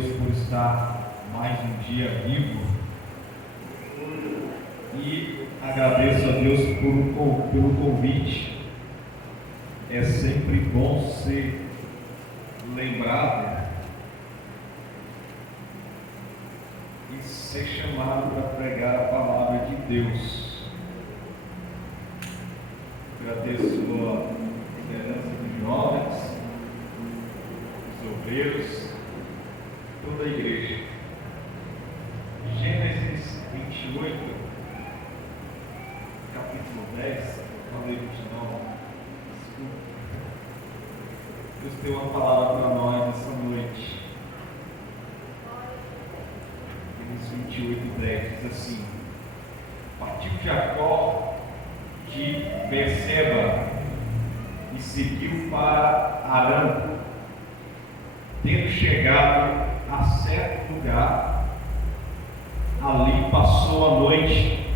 Deus por estar mais um dia vivo e agradeço a Deus pelo convite. É sempre bom ser lembrado e ser chamado para pregar a palavra de Deus. Agradeço a liderança dos jovens, dos obreiros, toda a igreja. Gênesis 28, capítulo 10, eu falei 29, desculpa. Deus tem uma palavra para nós nessa noite. Gênesis 28, 10 diz assim: Partiu Jacó de Berseba e seguiu para Harã. Tendo chegado a certo lugar, ali passou a noite,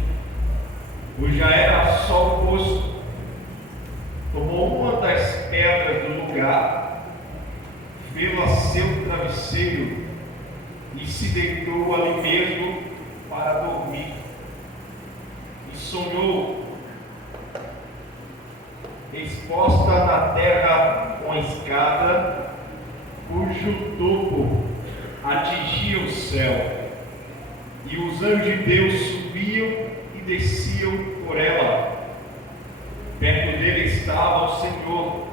pois já era sol posto. Tomou uma das pedras do lugar, fê-la seu travesseiro e se deitou ali mesmo para dormir. E sonhou, exposta na terra uma escada, cujo topo atingia o céu, e os anjos de Deus subiam e desciam por ela. Perto dele estava o Senhor,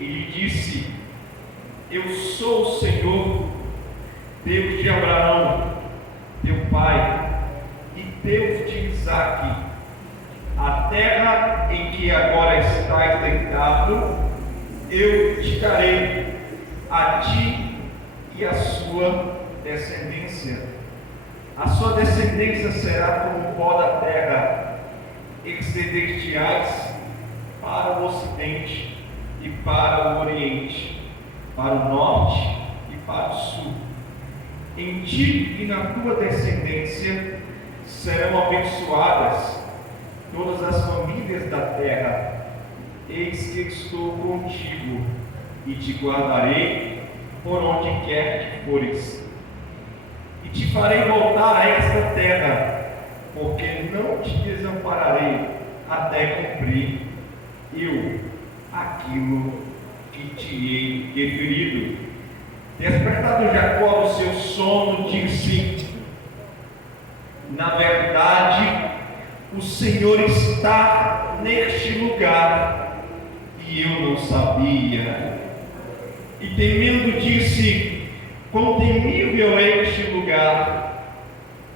e lhe disse: Eu sou o Senhor, Deus de Abraão, teu pai, e Deus de Isaque. A terra em que agora estás deitado, eu te darei, a ti e a sua descendência. A sua descendência será como o pó da terra, exceder-te-ás para o ocidente e para o oriente, para o norte e para o sul. Em ti e na tua descendência serão abençoadas todas as famílias da terra. Eis que estou contigo e te guardarei por onde quer que fores. E te farei voltar a esta terra, porque não te desampararei até cumprir eu aquilo que te hei referido. Despertado Jacó do seu sono, disse: Na verdade, o Senhor está neste lugar, e eu não sabia. E temendo disse: Quão temível é este lugar!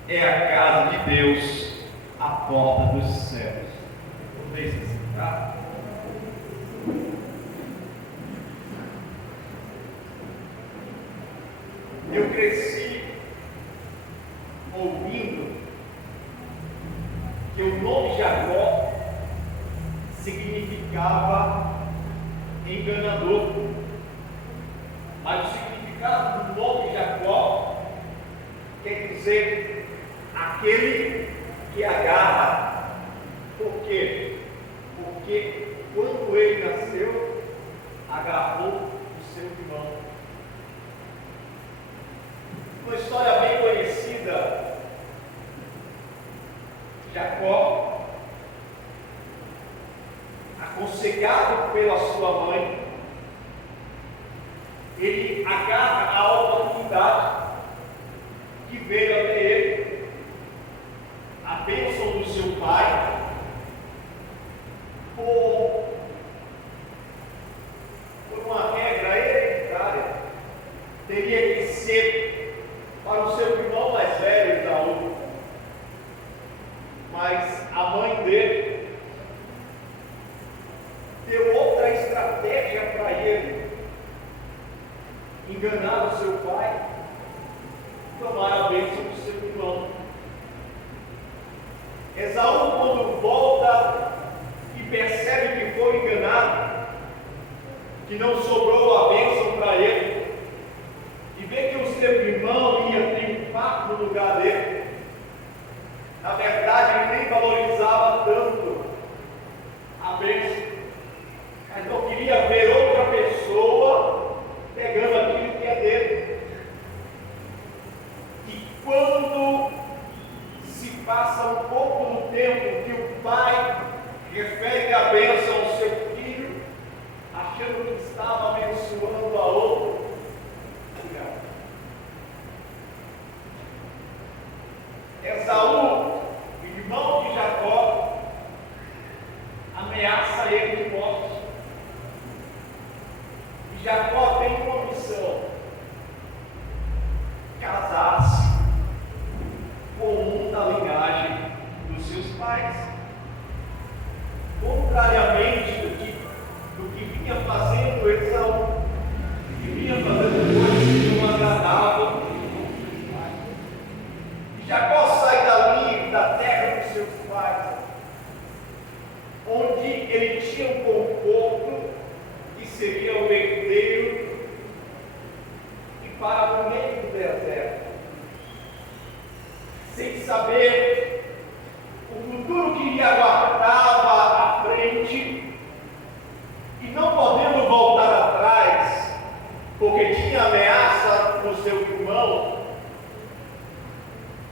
É a casa de Deus, a porta dos céus. Vamos se sentar. Eu cresci ouvindo que o nome Jacó significava enganador, mas o significado do nome Jacó quer dizer aquele que agarra. Por quê? Porque quando ele nasceu, agarrou o seu irmão. Uma história bem conhecida. Jacó, aconselhado pela sua mãe, ele agarra a oportunidade que veio até ele, a bênção do seu pai, por uma regra hereditária, teria que ser para o seu irmão mais velho, Esaú. Mas a mãe dele deu outra estratégia para ele: enganar o seu pai, tomar a bênção do seu irmão. Esaú, quando volta e percebe que foi enganado, que não sobrou a bênção para ele, e vê que o seu irmão ia triunfar no lugar dele, na verdade ele nem valorizava tanto a bênção, mas não queria ver outra pessoa pegando aquilo que é dele. tempo que o pai refere a bênção ao seu filho, achando que estava abençoando a outro. Esaú, irmão de Jacó, ameaça ele de morte. E Jacó tem uma missão: casar-se com um da linhagem dos seus pais. Contrariamente do que vinha fazendo Esaú, que vinha fazendo coisas que não agradavam. Jacó sai dali, da terra dos seus pais, onde ele tinha um conforto e seria o herdeiro, e para o meio do deserto, sem saber o futuro que lhe aguardava à frente, e não podendo voltar atrás, porque tinha ameaça no seu irmão,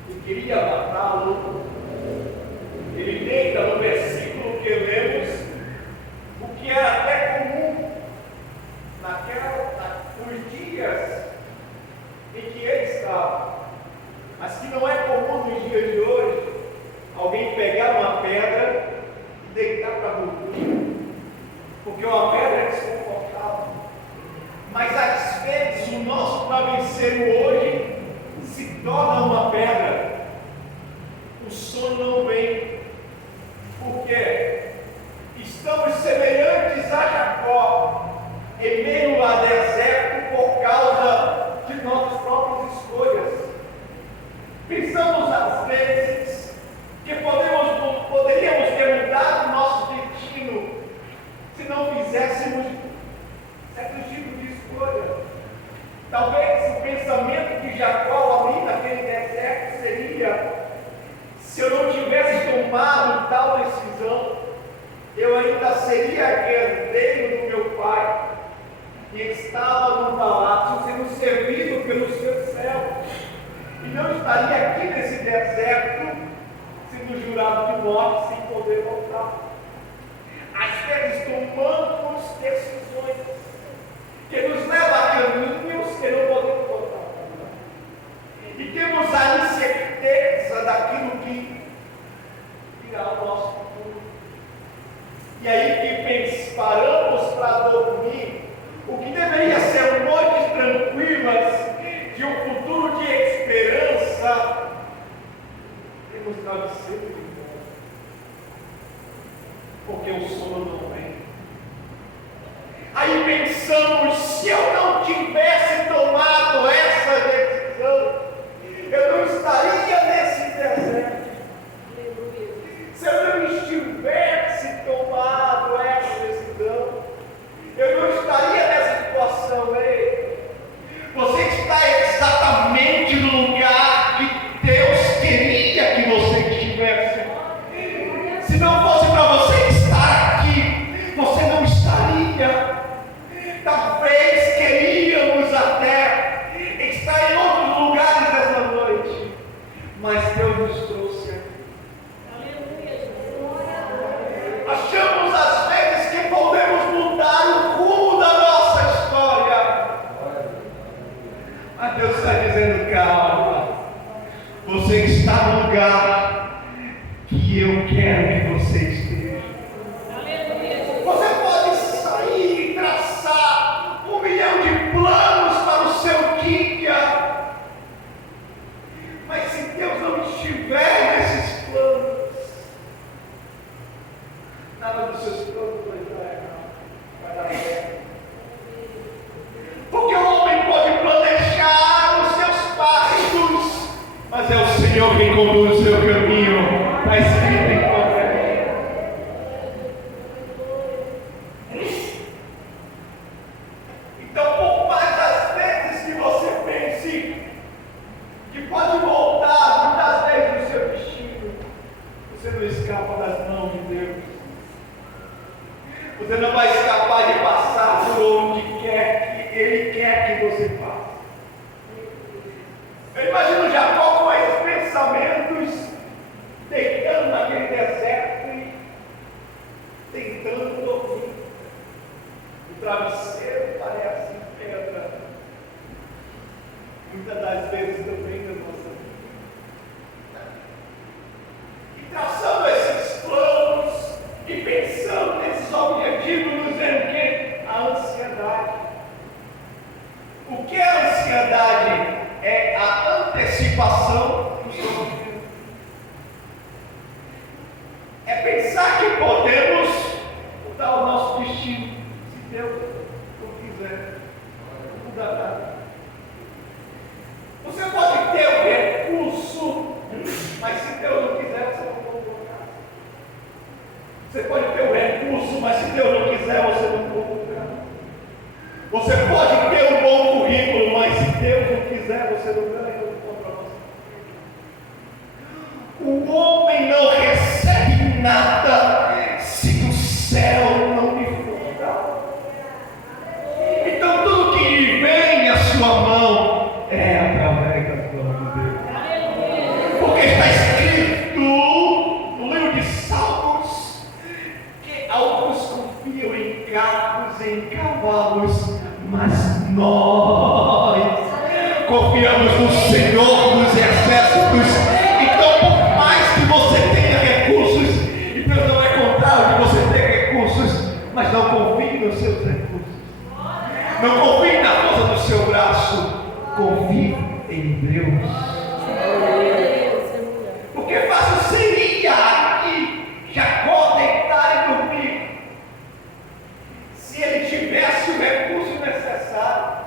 e queria matá-lo. Ele deita no versículo que lemos o que era até comum nos dias em que ele estava, mas que não é comum nos dias de hoje, alguém pegar uma pedra e deitar para dormir, porque uma pedra é desconfortável. Mas às vezes o nosso travesseiro hoje se torna uma pedra. O sono não vem. Por quê? Estamos semelhantes a Jacó, em meio a deserto por causa de nossas próprias escolhas. Pensamos às vezes que poderíamos ter mudado o nosso destino se não fizéssemos certo tipo de escolha. Talvez o pensamento de Jacó ali naquele deserto seria: se eu não tivesse tomado tal decisão, eu ainda seria herdeiro do meu pai, e estava no palácio sendo servido pelo seu céu, e não estaria aqui nesse deserto sendo jurado de morte sem poder voltar. Às vezes tomamos decisões que nos levam a caminhos que não podemos voltar, e temos a incerteza daquilo que virá o nosso futuro. E aí que paramos para dormir, o que deveria ser noites tranquilas de um futuro de esperança, temos travesseiro de novo, porque o sono não vem. Aí pensamos: se eu não tivesse tomado essa decisão, eu não estaria nesse deserto. Se eu não tivesse tomado essa decisão, eu não estaria nessa situação. Ei, você está exatamente no lugar que Deus queria que você estivesse. Se não fosse para você estar aqui, você não estaria. Talvez queríamos até estar em outros lugares dessa noite, mas Deus nos trouxe aqui. Achamos às vezes que podemos mudar o rumo da nossa história, mas Deus está dizendo: calma, você está no lugar que eu quero que você esteja. Você pode sair e traçar 1 milhão de planos para o seu dia, mas se Deus não estiver nesses planos, nada dos seus planos vai dar errado, vai dar certo. Porque o homem pode planejar os seus passos, mas é o Senhor quem conduz o seu caminho. Está escrito em Provérbios. Então, por mais das vezes que você pense que pode voltar muitas vezes no seu destino, você não escapa das mãos de Deus. Você não vai escapar de passar por onde quer que Ele quer que você passe. Eu imagino Jacó com esses pensamentos, deitando naquele deserto. das vezes também na nossa vida. E traçando esses planos e pensando nesses objetivos, nos vendo o quê? A ansiedade. O que é a ansiedade? É a antecipação do sofrimento. É pensar que podemos mudar o nosso destino, se Deus não quiser mudar nada. Você pode ter o recurso, mas se Deus não quiser, você não colocar. Você pode ter o recurso, mas se Deus não quiser, você não colocar. Você pode ter um bom currículo, mas se Deus não quiser, você não ganha o compromisso. O homem não recebe nada se do céu não lhe for dado. Então tudo que lhe vem à sua mão é através da glória de Deus. Porque está escrito no livro de Salmos que alguns confiam em carros, em cavalos, mas nós confiamos no Senhor dos exércitos. Então, por mais que você tenha recursos, e Deus não é contrário de você ter recursos, mas não confie nos seus recursos. Não confie na força do seu braço. Confie em Deus. Porque fácil seria aqui Jacó deitar e dormir, se ele tivesse o recurso necessário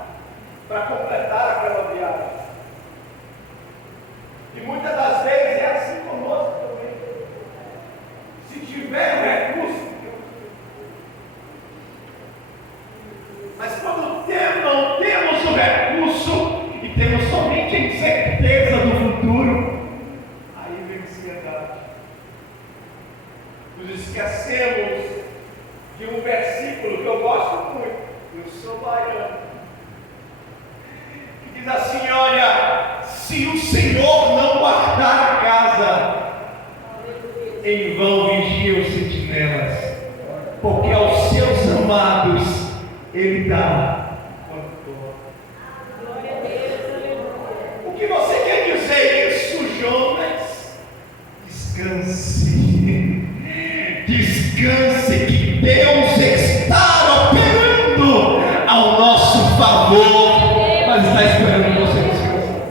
para completar aquela viagem. E muitas das vezes é assim conosco também. Se tiver o recurso, mas quando não temos o recurso e temos somente a incerteza do futuro, aí vem a ansiedade. Nos esquecemos de um versículo que eu gosto muito, eu sou baiano, que diz assim: olha, se o Senhor não guardar a casa, em vão vigiam os sentinelas, porque aos seus amados Ele dá quanto dorme. O que você quer dizer isso, Jonas? Descanse. Descanse que Deus está operando ao nosso favor, mas está esperando você descansar.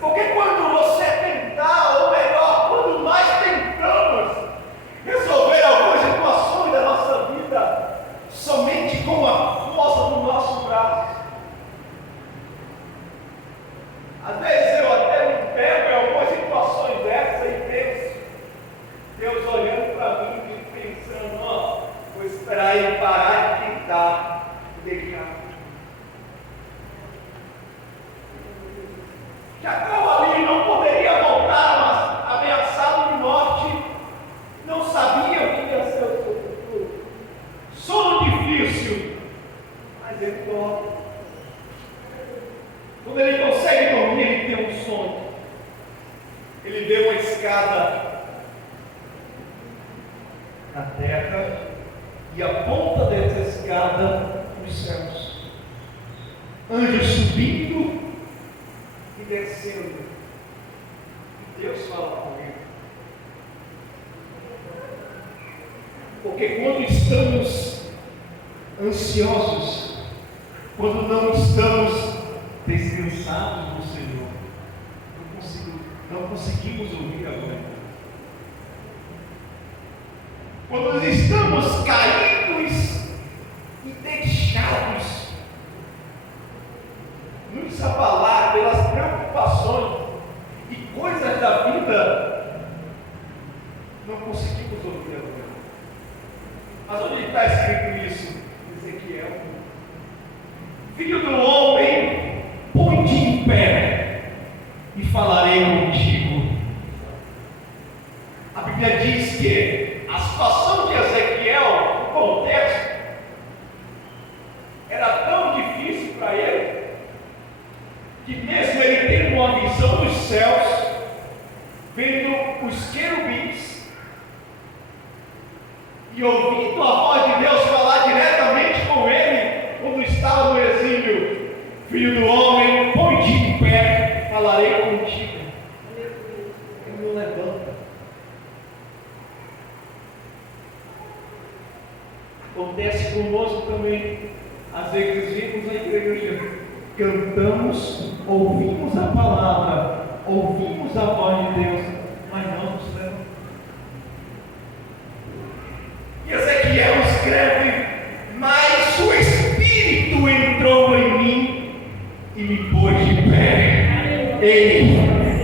Porque quando você tentar, ou melhor, quando nós tentamos resolver algumas situações da nossa vida somente com a força do nosso braço, às vezes eu até me pego em algumas situações dessas e penso, Deus olhando para mim e pensando, ó, vou esperar ele parar de tentar e deixar. Jacó ali não poderia voltar, mas ameaçado de morte, não sabia o que ia ser o seu futuro. Sono difícil, mas ele dorme. Quando ele consegue dormir, ele tem um sonho. Ele vê uma escada na terra e a ponta dessa escada nos céus. Anjos subindo e descendo. E Deus fala com ele. Porque quando estamos ansiosos, quando não estamos descansados no Senhor, não conseguimos ouvir a voz. Quando estamos caídos e deixados nos abalar pelas preocupações e coisas da vida, não conseguimos ouvir a voz. Mas onde está escrito isso? Ezequiel: filho do homem, põe-te em pé e falarei contigo. A Bíblia diz que a situação de Ezequiel, o contexto, era tão difícil para ele, que mesmo ele tendo uma visão dos céus, vendo os querubins e ouvindo a voz de Deus falar diretamente com ele, quando estava no exílio, Filho do homem, põe-te em pé, falarei contigo. Ele não levanta. Acontece conosco também. Às vezes vimos a igreja, cantamos, ouvimos a palavra, ouvimos a voz de Deus, mas não nos levantamos. E Ezequiel escreve: mas o Espírito entrou em mim e me pôs de pé. Ei,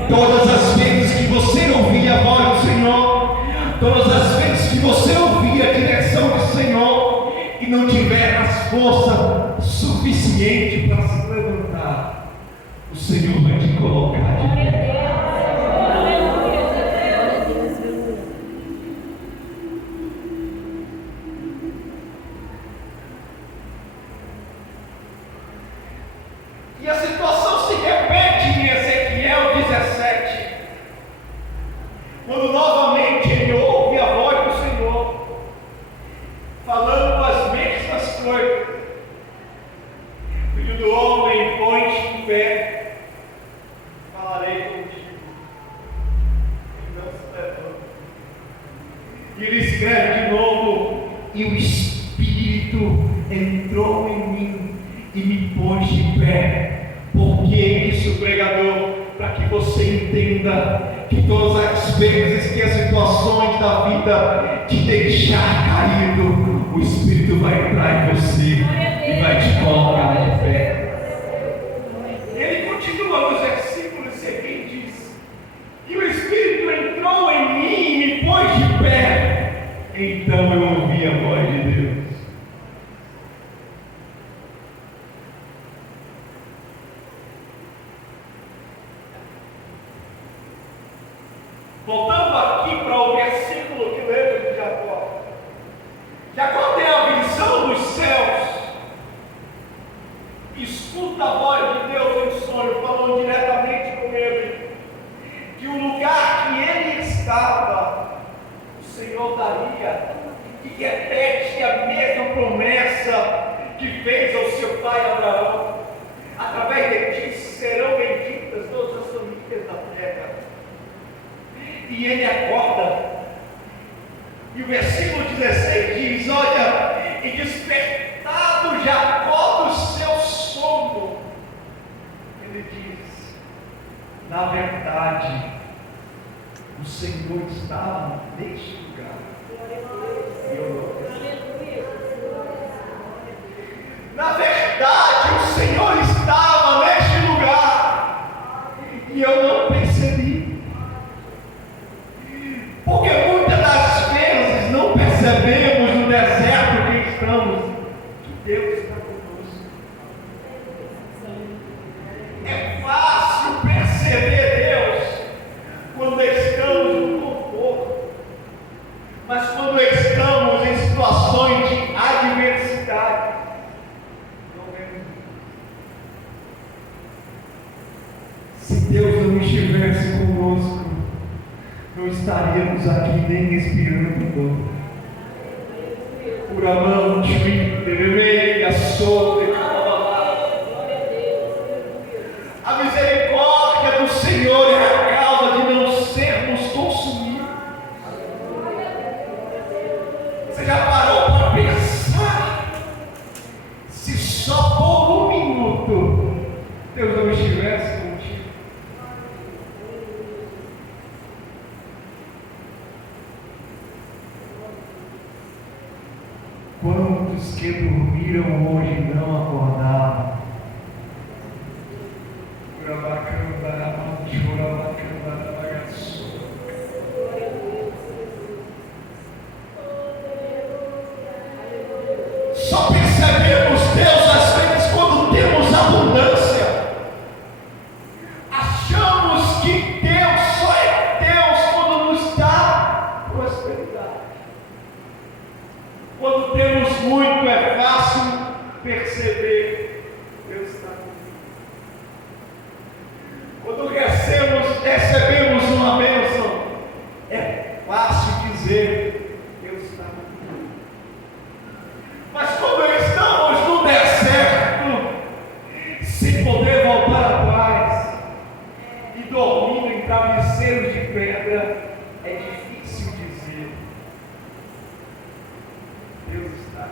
todas as vezes que você ouvia a voz do Senhor, todas as vezes que você ouvia a direção do Senhor e não tiver as forças suficientes para se levantar, o Senhor vai te colocar de pé. E a situação se repete em Ezequiel 17, quando novamente ele ouve a voz do Senhor, falando as mesmas coisas. Filho do homem, põe-te em pé, falarei contigo. E não se levanta. E ele escreve de novo: e o Espírito entrou em mim e me pôs de pé. Por que isso, pregador? Para que você entenda que todas as vezes que as situações da vida te deixar caído, o Espírito vai entrar em você e vai te colocar de pé. Ele continua nos versículos seguintes, diz: e o Espírito entrou em mim e me pôs de pé. Então eu ouvi a voz de Deus. Voltando aqui para o versículo que lemos de Jacó. Jacó tem a visão dos céus, escuta a voz de Deus em sonho, falando diretamente com ele, que o lugar que ele estava, o Senhor daria, e repete a mesma promessa que fez ao seu pai Abraão: através de ti serão benditas todas as famílias da terra. E ele acorda, e o versículo 16 diz: olha, e despertado Jacó do seu sono, ele diz: na verdade, o Senhor estava neste lugar. Na verdade, o Senhor estava neste lugar, e eu não percebi. Porque muitas das vezes não percebemos no deserto que estamos que Deus está conosco. É fácil perceber Deus quando estamos no conforto, mas quando estamos em situações de adversidade, não vemos. Se Deus não estivesse conosco, não estaríamos aqui nem respirando. Por amor de mim, a solta. A misericórdia do Senhor é a causa de não sermos consumidos. Você já parou para pensar? Se só por um minuto Deus não estivesse contigo. Quantos que dormiram hoje não acordaram? Só percebemos Deus às vezes quando temos abundância. Achamos que Deus só é Deus quando nos dá prosperidade. Quando temos muito, é fácil perceber Deus está comigo. pedra, é difícil dizer. Deus está.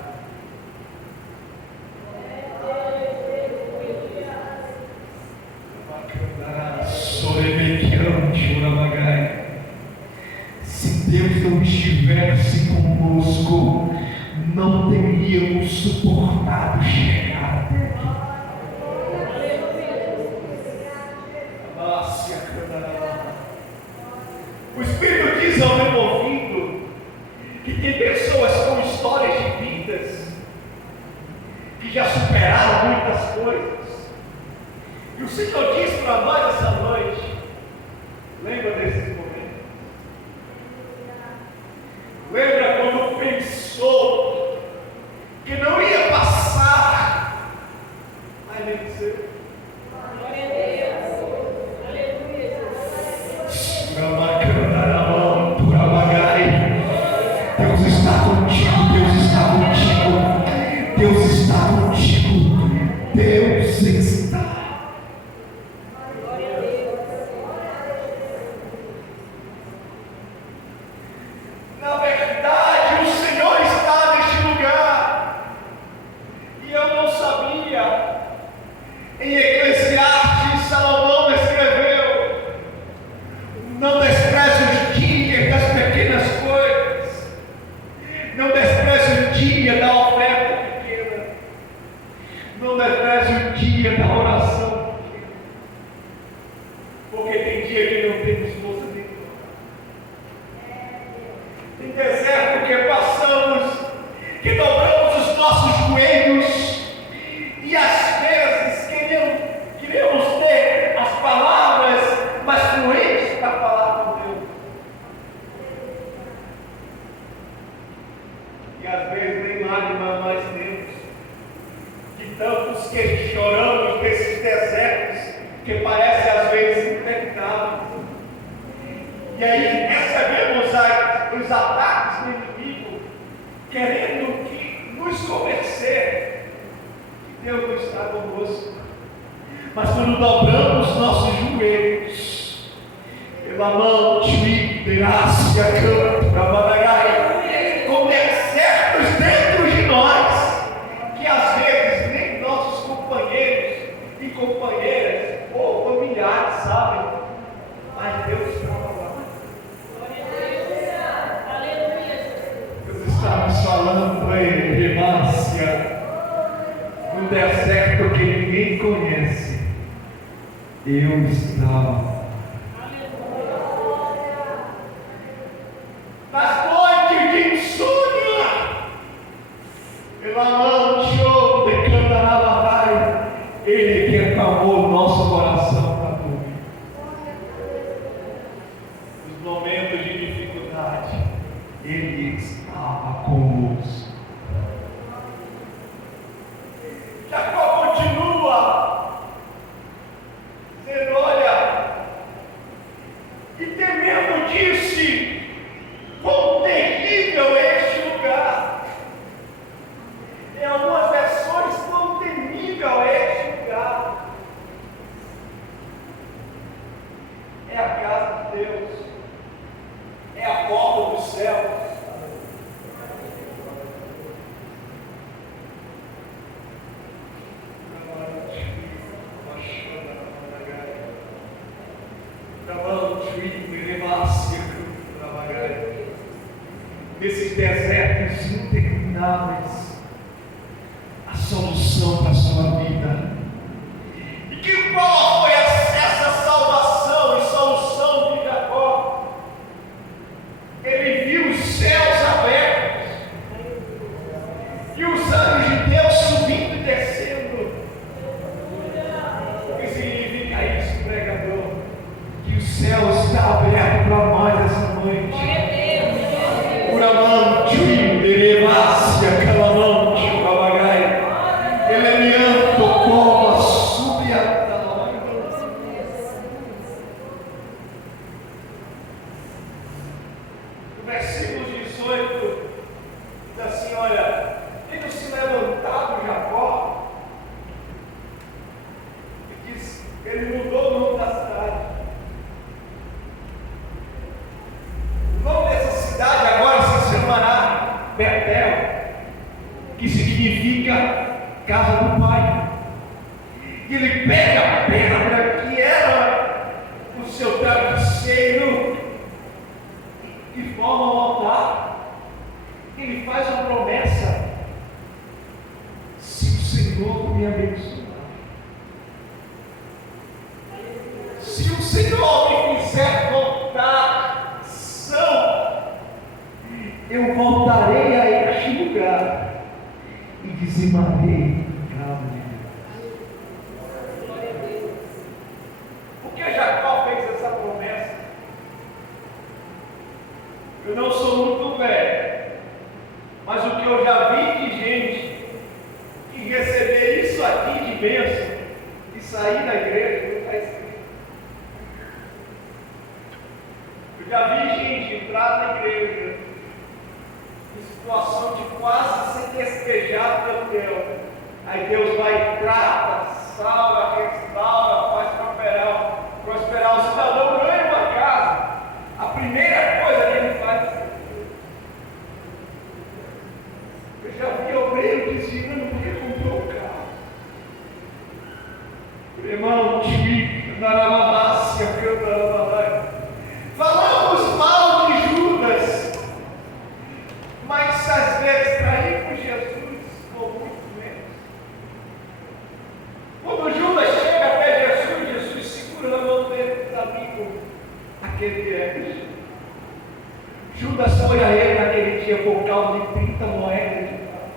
Se Deus não estivesse conosco, não teríamos suportado chegar até aqui. O Espírito diz ao meu ouvido que tem pessoas com histórias de vidas que já superaram muitas coisas. E o Senhor diz para nós essa noite: lembra desses momentos? Lembra quando pensou que não ia passar? Aí venceu. Glória a Deus. Aleluia. Deus está contigo, Deus está contigo, Deus está contigo, Deus está. Glória a Deus. Na verdade, o Senhor está neste lugar, e eu não sabia. Em Eclesiastes, Salomão escreveu: não despreze os dias das pequenas coisas, não despreze o dia da oferta pequena, não despreze o dia da oração pequena, porque tem dia que não temos força de orar. Tem deserto que passamos, que dobramos os nossos joelhos, e às vezes queremos ter as palavras mais fluentes da palavra de Deus. E às vezes nem lágrimas mais temos, de tantos que choramos desses desertos que parecem às vezes intermináveis. E aí recebemos os ataques do inimigo, querendo que nos convencer que Deus não está conosco. Mas quando dobramos nossos joelhos, pela mão de graça, canto, trabalhar, com desertos dentro de nós, que às vezes nem nossos companheiros e companheiras ou familiares sabem, mas Deus estava lá. Glória a Deus. Aleluia. Deus está nos falando para ele, Márcia, no deserto que ninguém conhece, eu estava. Nas noites de insônia, pela mão de ouro de Candaravarai, ele que acalmou o nosso coração para dormir. Nos momentos de dificuldade, ele estava conosco. Jacó continua dizendo: olha, e temendo disse: quão terrível é este lugar. Em algumas versões, quão temível é este lugar. É a casa de Deus, é a porta dos céus. Nesses desertos intermináveis, a solução para a sua vida. E que qual foi essa salvação e solução de Jacó? Ele viu os céus abertos e os anjos de Deus subindo e descendo. O que significa isso, pregador? Que o céu está aberto para nós essa noite. Versículo 18 diz assim: olha, tendo se levantado Jacó, ele mudou o nome da cidade. aproximarei cada de Deus. Glória a Deus. Por que Jacó fez essa promessa? Eu não sou muito velho, mas o que eu já vi de gente que receber isso aqui de bênção e sair da igreja não está escrito. Eu já vi gente entrar na igreja em situação de quase ser despejado pelo Deus. Aí Deus vai, trata, salva, restaura, faz prosperar. O cidadão ganha uma casa. A primeira coisa que ele faz é: eu já vi obreiro desviando porque comprou o carro. Irmão, tio, Naramácia, falamos mal de Judas, mas às vezes traímos Jesus com muito menos. Quando Judas chega até Jesus, Jesus segura na mão dele e diz: amigo, aquele que és. Judas foi a ele naquele dia por causa de 30 moedas de prata.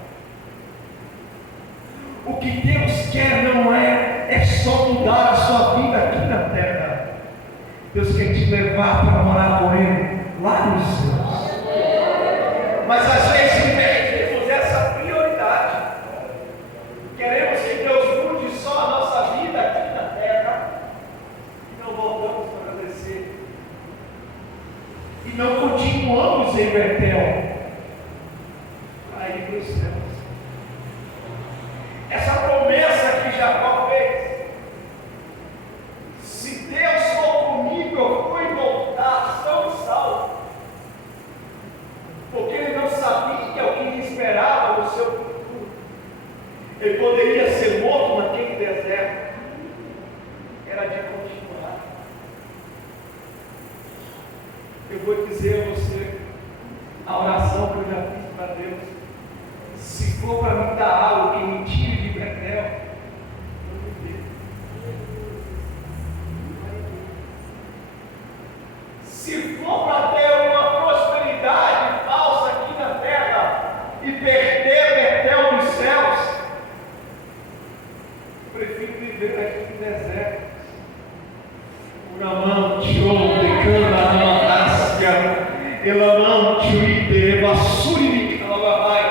O que Deus quer não é só mudar a sua vida aqui na terra. Deus quer te levar para morar com Ele lá nos céus. Mas às vezes invertemos essa prioridade. Queremos que Deus mude só a nossa vida aqui na terra e não voltamos para agradecer. E não continuamos em Betel para ir para os céus. Essa promessa que Jacó fez: se Deus for comigo, eu vou e voltar tão salvo. Porque ele não sabia o que lhe esperava no seu futuro. Ele poderia ser morto naquele deserto. Era de continuar. Eu vou dizer a você a oração que eu já fiz para Deus: se for para me dar algo que me tire de Betel, eu me dê. Se for para ter uma prosperidade falsa aqui na terra e perder Betel dos céus, eu prefiro viver aqui no deserto. Uramão, tchou, decana, namácia, elamão, tchuíde, vassuri, calavai.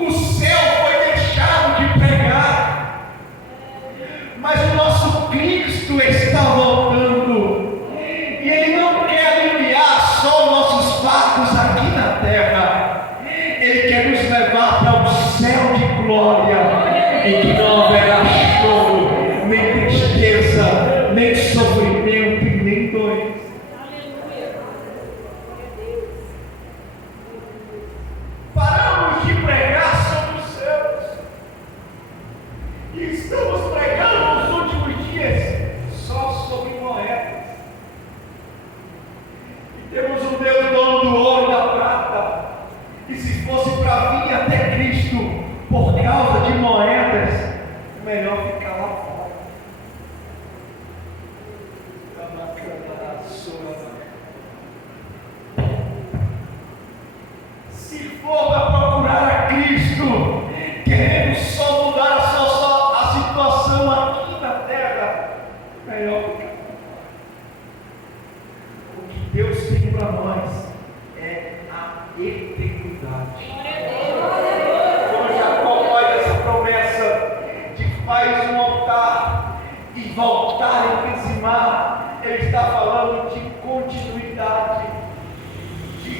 O céu foi deixado de pregar, mas o nosso Cristo está voltando, e Ele não quer aliviar só os nossos fardos aqui na terra. Ele quer nos levar para o céu de glória, em que não haverá choro, nem tristeza, nem sofrimento e nem doença. Aleluia. Glória a Deus. Paramos de pregar sobre os céus e estamos pregando nos últimos dias só sobre moedas. E temos um Deus dono do ouro e da prata, e se fosse para vir até Cristo por causa de moedas, é melhor ficar lá fora. Se for para procurar a Cristo, queremos só mudar só a situação aqui na terra, melhor ficar. O que Deus tem para nós é a eternidade. Quando Jacó faz essa promessa de faz um altar e voltar a dizimar, ele está falando de continuidade, de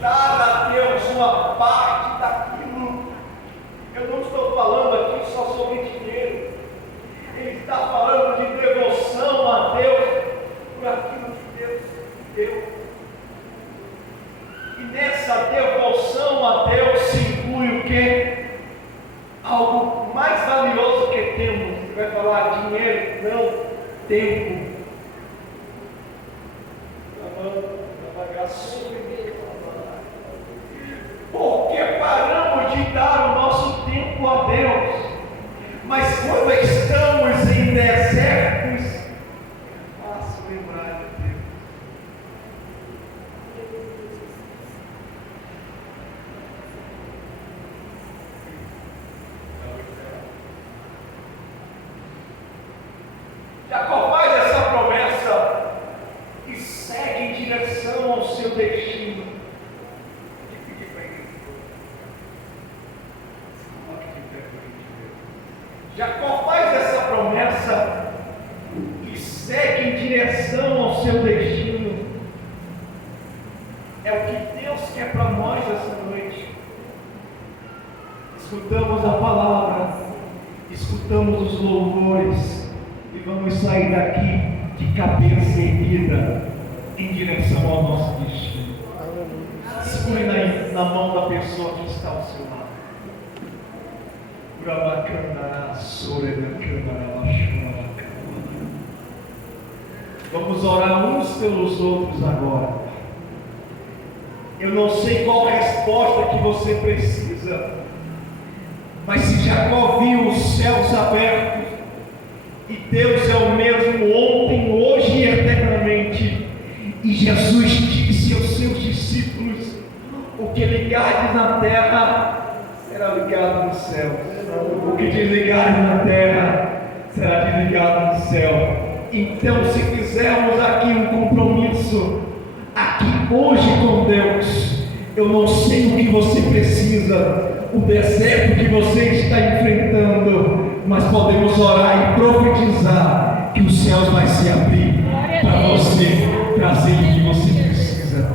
dar a Deus uma parte daquilo. Eu não estou falando aqui só sobre dinheiro. Ele está falando de devoção a Deus por aquilo que Deus deu. E nessa devoção a Deus se inclui o quê? Algo mais valioso que temos. Você vai falar dinheiro? Não, tempo. Porque paramos de dar o nosso tempo a Deus. Mas quando estamos em desertos, é fácil lembrar de Deus. que segue em direção ao seu destino. É o que Deus quer para nós essa noite. Escutamos a palavra, escutamos os louvores e vamos sair daqui de cabeça erguida em direção ao nosso destino. Segure na mão da pessoa que está ao seu lado. Vamos orar uns pelos outros agora. Eu não sei qual resposta que você precisa, mas se Jacó viu os céus abertos, e Deus é o mesmo ontem, hoje e eternamente, e Jesus disse aos seus discípulos: o que ligardes na terra será ligado no céu, o que desligardes na terra será desligado no céu. Então, se fizermos aqui um compromisso, aqui hoje com Deus, eu não sei o que você precisa, o deserto que você está enfrentando, mas podemos orar e profetizar que os céus vai se abrir para você trazer o que você precisa.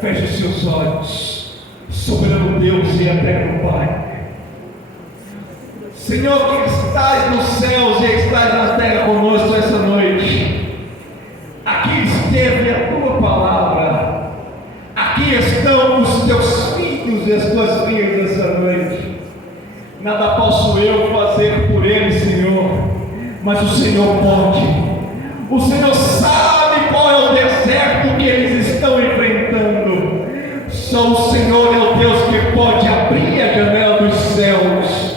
Feche os seus olhos. Soberano Deus e eterno Pai, Senhor, que estás nos céus e estás na terra conosco essa noite, aqui esteve a tua palavra, aqui estão os teus filhos e as tuas filhas essa noite. Nada posso eu fazer por eles, Senhor, mas o Senhor pode. O Senhor sabe qual é o deserto que eles estão enfrentando. Só o Senhor é o Deus que pode abrir a janela dos céus.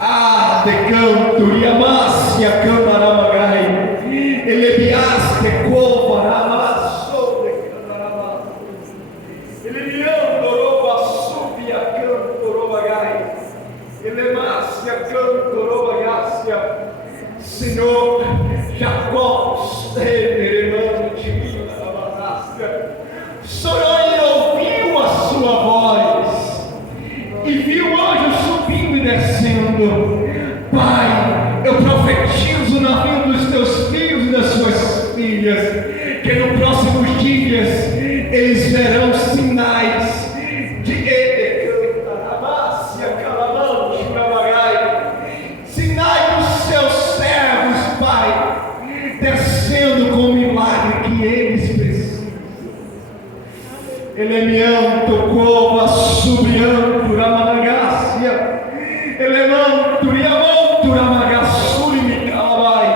Ah, decanto, Yamácia, Cantaramagai, Elebiaste, Covaramassou, Decantaramassou, Elebiandoroba, Subia, Cantorobagai, Elemácia, Cantorobaiácia. Senhor, Jacó, Senhor ouviu a sua voz e viu o anjo subindo e descendo. Pai, eu profetizo na vida dos teus filhos e das suas filhas, que nos próximos dias eles verão sinais de sinais dos seus servos, Pai, descendo com o milagre que eles precisam. Elemento, cova, subianto, ramanagácia, elemanto, yamanto, ramagassuri, micalabai,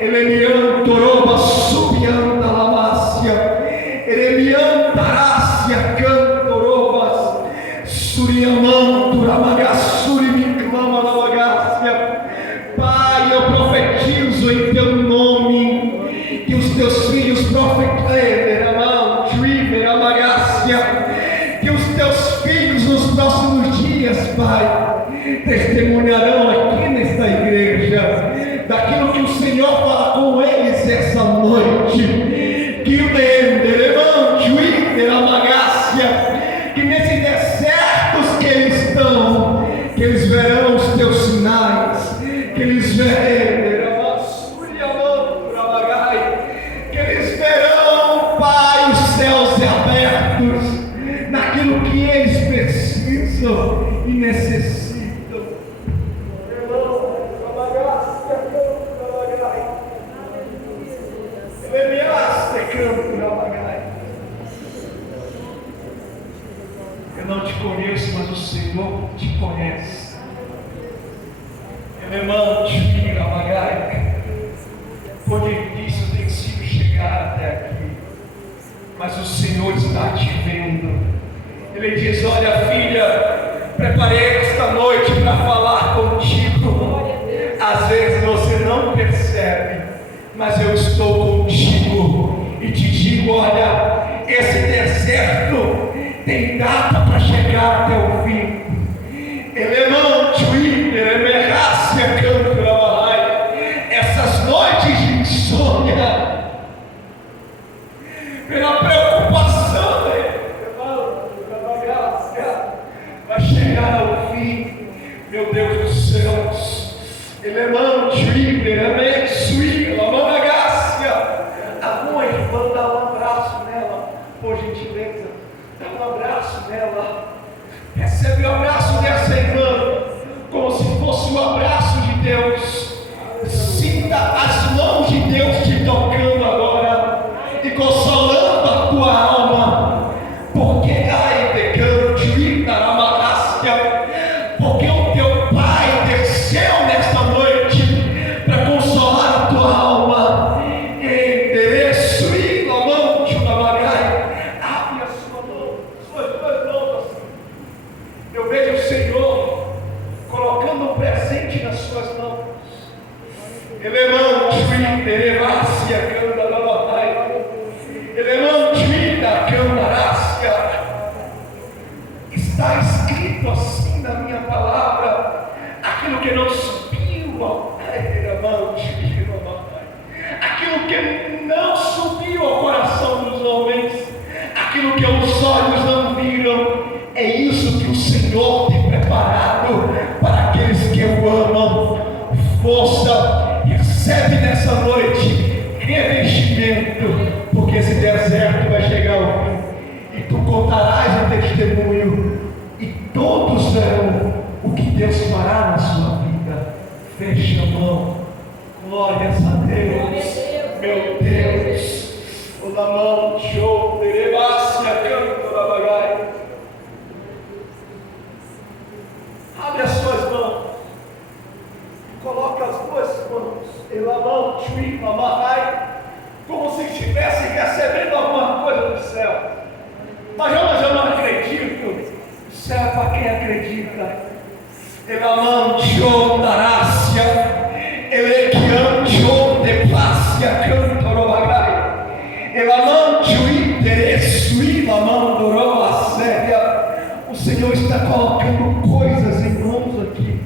elemento, roba, subianta, lamácia, elemento, arácia, canto, robas, suriamanto, ramagassuri, miclamalagácia. Pai, eu profetizo em teu nome que os teus filhos que os teus filhos nos próximos dias, Pai, testemunharão aqui nesta igreja daquilo que o Senhor fala com eles essa noite, que o levante o íter, a magácia, que nesses desertos que eles estão, que eles verão os teus sinais, que eles verão, que eles verão, Pai, os céus abertos naquilo que eles precisam e necessitam. Eu não te conheço, mas o Senhor te conhece. Quando é difícil tem sido chegar até aqui, mas o Senhor está te vendo. Ele diz: olha, filha, preparei esta noite para falar contigo. Às vezes você não percebe, mas eu estou contigo e te digo: olha, esse deserto tem data para chegar até o fim. Elemento, emerrácia, canto, essas noites de insônia, pela preocupação, vai chegar ao fim, meu Deus dos céus. Elemento, emerrácia, aquilo que não subiu ao coração dos homens, aquilo que os olhos não viram, é isso que o Senhor tem preparado para aqueles que o amam. Força, recebe nessa noite revestimento, porque esse deserto vai chegar ao fim, e tu contarás o testemunho, e todos verão o que Deus fará na sua vida. Fecha a mão. Glórias a Deus. Meu Deus. O Lamão, show, derebácia, canto, labagai. Abre as suas mãos. Coloca as duas mãos. Elamão, tui, lamahai. Como se estivesse recebendo alguma coisa do céu. Mas eu não acredito. O céu é para quem acredita. Elamão, tio, darácia. Elequiancho de plácia cantorobagai. Elamante o interesse, ilamandoro a séria. O Senhor está colocando coisas em mãos aqui.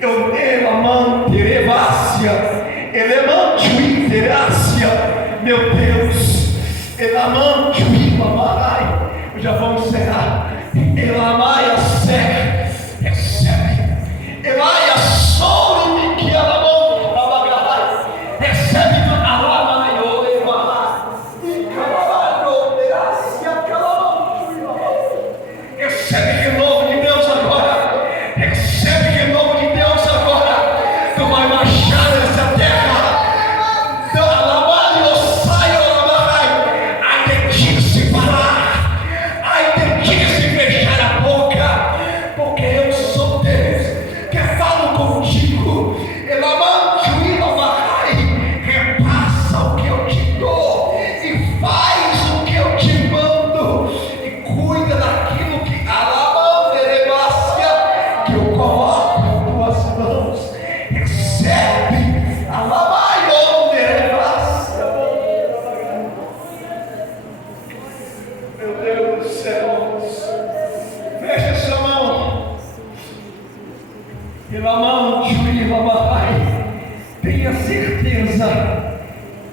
Eu elamante revácia. Elemante o interácia. Meu Deus. Elamante o ilamarai. Já vamos encerrar. Elamai a sé. Recebe. Elaia sole que ela tenha certeza,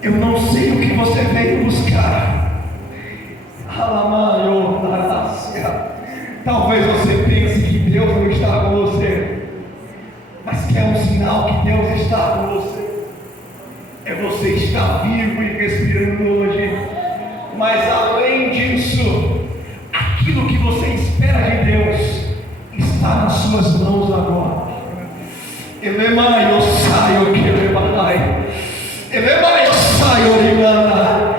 eu não sei o que você veio buscar. Talvez você pense que Deus não está com você, mas que é um sinal que Deus está com você. É você estar vivo e respirando hoje. Mas além disso, aquilo que você espera de Deus está nas suas mãos agora. Elemai o saio que levantai. Elemai o saio rimana.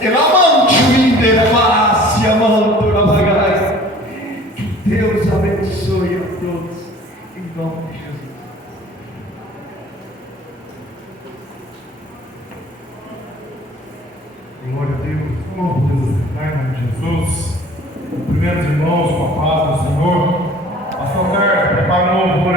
Elamante o interface amando a bagai. Que Deus abençoe a todos em nome de Jesus. Glória a Deus, oh Deus, em nome de Jesus. Cumprimentos, irmãos, com a paz do Senhor. Pastor Carlos, prepara um louvor